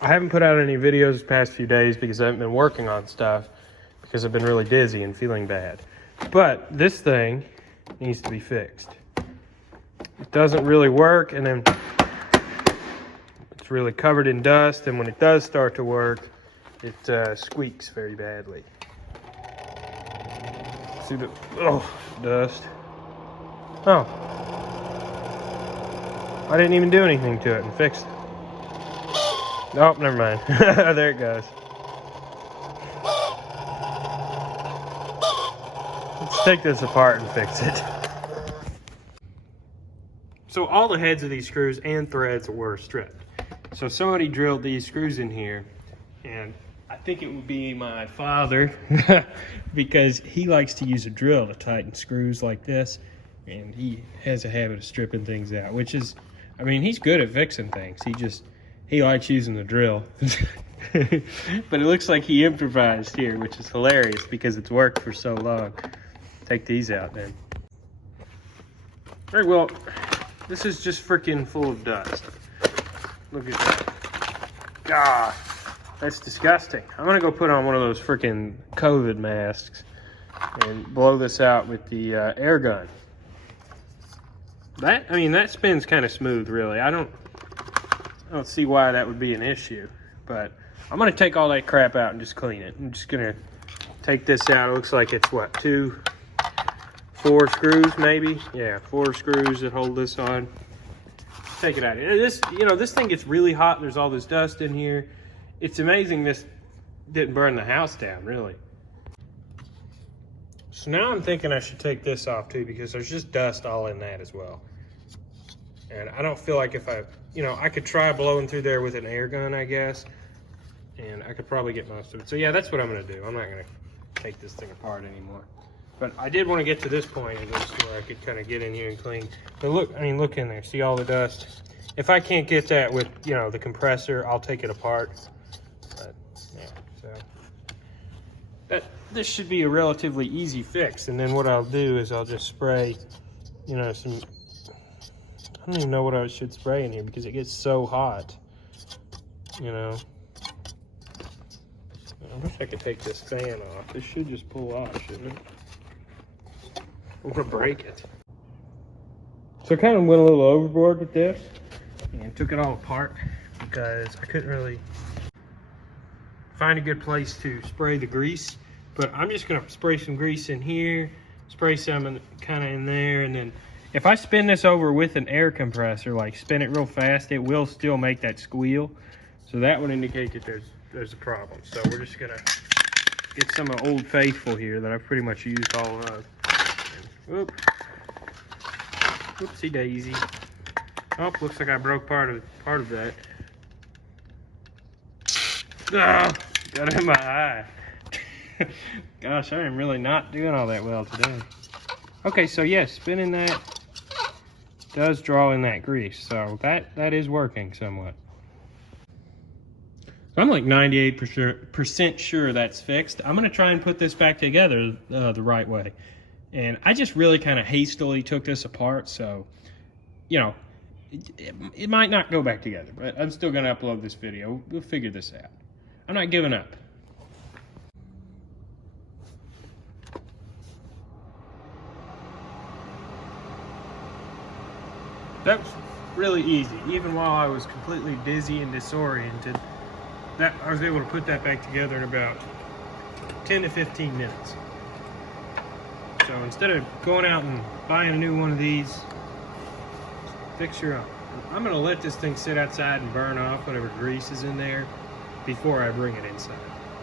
I haven't put out any videos the past few days because I haven't been working on stuff because I've been really dizzy and feeling bad. But this thing needs to be fixed. It doesn't really work, and then it's really covered in dust, and when it does start to work, it squeaks very badly. See the dust. Oh, I didn't even do anything to it and fix it. Oh, never mind. There it goes. Let's take this apart and fix it. So all the heads of these screws and threads were stripped. So somebody drilled these screws in here, and I think it would be my father because he likes to use a drill to tighten screws like this, and he has a habit of stripping things out, which is, I mean, he's good at fixing things. He likes using the drill. But it looks like he improvised here, which is hilarious because it's worked for so long. Take these out then. All right, well, this is just freaking full of dust. Look at that. God, that's disgusting. I'm gonna go put on one of those freaking COVID masks and blow this out with the air gun. That spins kind of smooth, really. I don't see why that would be an issue, but I'm gonna take all that crap out and just clean it. I'm just gonna take this out. It looks like it's what, 4 screws maybe? Yeah, 4 screws that hold this on. Take it out. This thing gets really hot. There's all this dust in here. It's amazing this didn't burn the house down, really. So now I'm thinking I should take this off too, because there's just dust all in that as well. And I don't feel like if I could try blowing through there with an air gun, I guess, and I could probably get most of it. So yeah, that's what I'm gonna do. I'm not gonna take this thing apart anymore. But I did want to get to this point at least where I could kind of get in here and clean. But look in there, see all the dust? If I can't get that with, the compressor, I'll take it apart. But yeah, so this should be a relatively easy fix. And then what I'll do is I'll just spray, some, I don't even know what I should spray in here because it gets so hot, I wish I could take this fan off. This should just pull off, shouldn't it? I'm gonna break it. So I kind of went a little overboard with this and took it all apart because I couldn't really find a good place to spray the grease. But I'm just gonna spray some grease in here, spray some kind of in there, and then if I spin this over with an air compressor, like spin it real fast, it will still make that squeal. So that would indicate that there's a problem. So we're just gonna get some of Old Faithful here that I've pretty much used all of. Whoop. Whoopsie daisy. Oh, looks like I broke part of that. Ah, got it in my eye. Gosh, I am really not doing all that well today. Okay, so yes, spinning that does draw in that grease, so that is working somewhat. So I'm like 98% sure that's fixed. I'm gonna try and put this back together the right way. And I just really kind of hastily took this apart, so, it might not go back together, but I'm still gonna upload this video. We'll figure this out. I'm not giving up. That was really easy. Even while I was completely dizzy and disoriented, I was able to put that back together in about 10 to 15 minutes. So instead of going out and buying a new one of these, fix your own. I'm gonna let this thing sit outside and burn off whatever grease is in there before I bring it inside.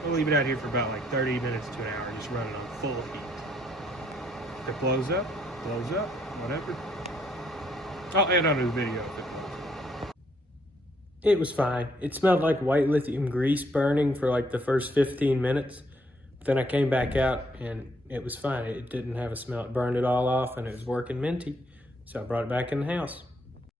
I'll leave it out here for about like 30 minutes to an hour, just running on full heat. If it blows up, whatever. I'll add on to the video if it blows. It was fine. It smelled like white lithium grease burning for like the first 15 minutes. Then I came back out and it was fine. It didn't have a smell. It burned it all off and it was working minty. So I brought it back in the house.